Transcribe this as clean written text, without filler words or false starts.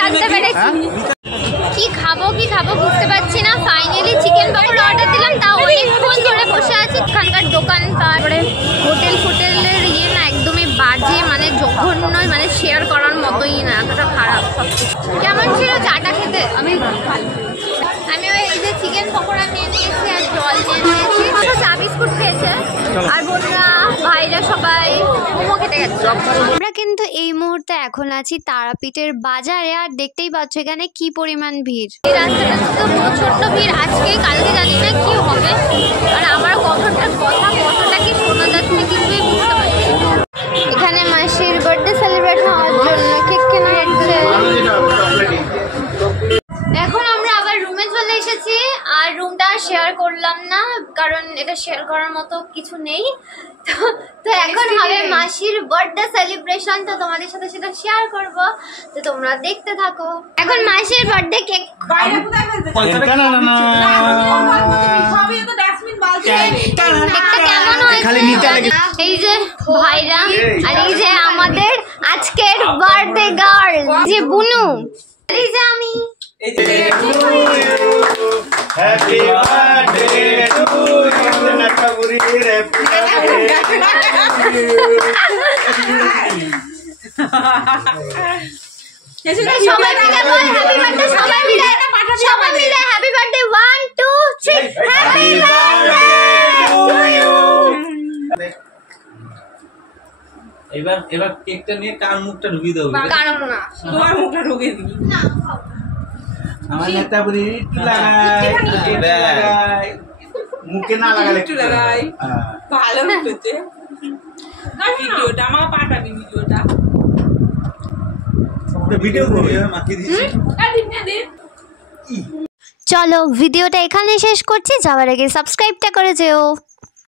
জানতে পেরেছি। কি খাবো বুঝতে পারছি না। ফাইনালি চিকেন পকোড়া অর্ডার দিলাম, তাও অনেকক্ষণ ধরে বসে আছি। এখানকার দোকান তারপরে হোটেলের না একদমই বাজে, মানে জঘন্য, মানে শেয়ার করার মতোই না, এতটা খারাপ। কেমন ছিল চাটা খেতে? আমি ওই এই যে চিকেন পকোড়া নিয়ে নিয়েছি আর জল নিয়ে নিয়েছি। চা বিস্কুট খেয়েছে আর বোনরা ভাইরা সবাই মোমো খেতে গেছে। আমরা কিন্তু এই মুহূর্তে এখন আছি তারাপীঠের বাজারে, আর দেখতেই পাচ্ছ এখানে কি পরিমাণ ভিড়। এই রাস্তাটা তো প্রচন্ড ভিড়, আজকে কালকে জানি না কি হবে। আর আমার কতটা কি শোনা যাচ্ছে কিছুই বুঝতে পারছি। এখানে মাসির বার্থডে সেলিব্রেট হওয়ার জন্য কেক কেনা হচ্ছে। এখন আমরা আবার রুমে চলে এসেছি, আর রুমটা শেয়ার করলাম না কারণ এটা শেয়ার করার মতো কিছু নেই। তো এখন হবে মাসির বার্থডে সেলিব্রেশন, তো তোমাদের সাথে সেটা শেয়ার করব, তো তোমরা দেখতে থাকো। এখন মাসির বার্থডে কেক এই যে ভাইরা, আর এই যে আমাদের আজকের বার্থডে গার্ল যে বুনু, এই যে আমি। Happy birthday to you, Nataguri. সবাই মিলে বল হ্যাপি বার্থডে, সবাই মিলে happy birthday. 1 2 3 happy birthday to you. এবার কেকটা নিয়ে কার মুখটা ঢুকিয়ে দেবো? কারণ না তোমার মুখটা ঢুকিয়ে দিই না। আমার নেতাপুরি লাগাই মুখে না লাগালে একটু লাগাই ভালো হচ্ছে ভিডিওটা। আমার পাঠাবি ভিডিও করবি মাখিয়ে দিচ্ছি। চলো ভিডিওটা এখানে শেষ করছি, যাওয়ার আগে সাবস্ক্রাইবটা করে যেও।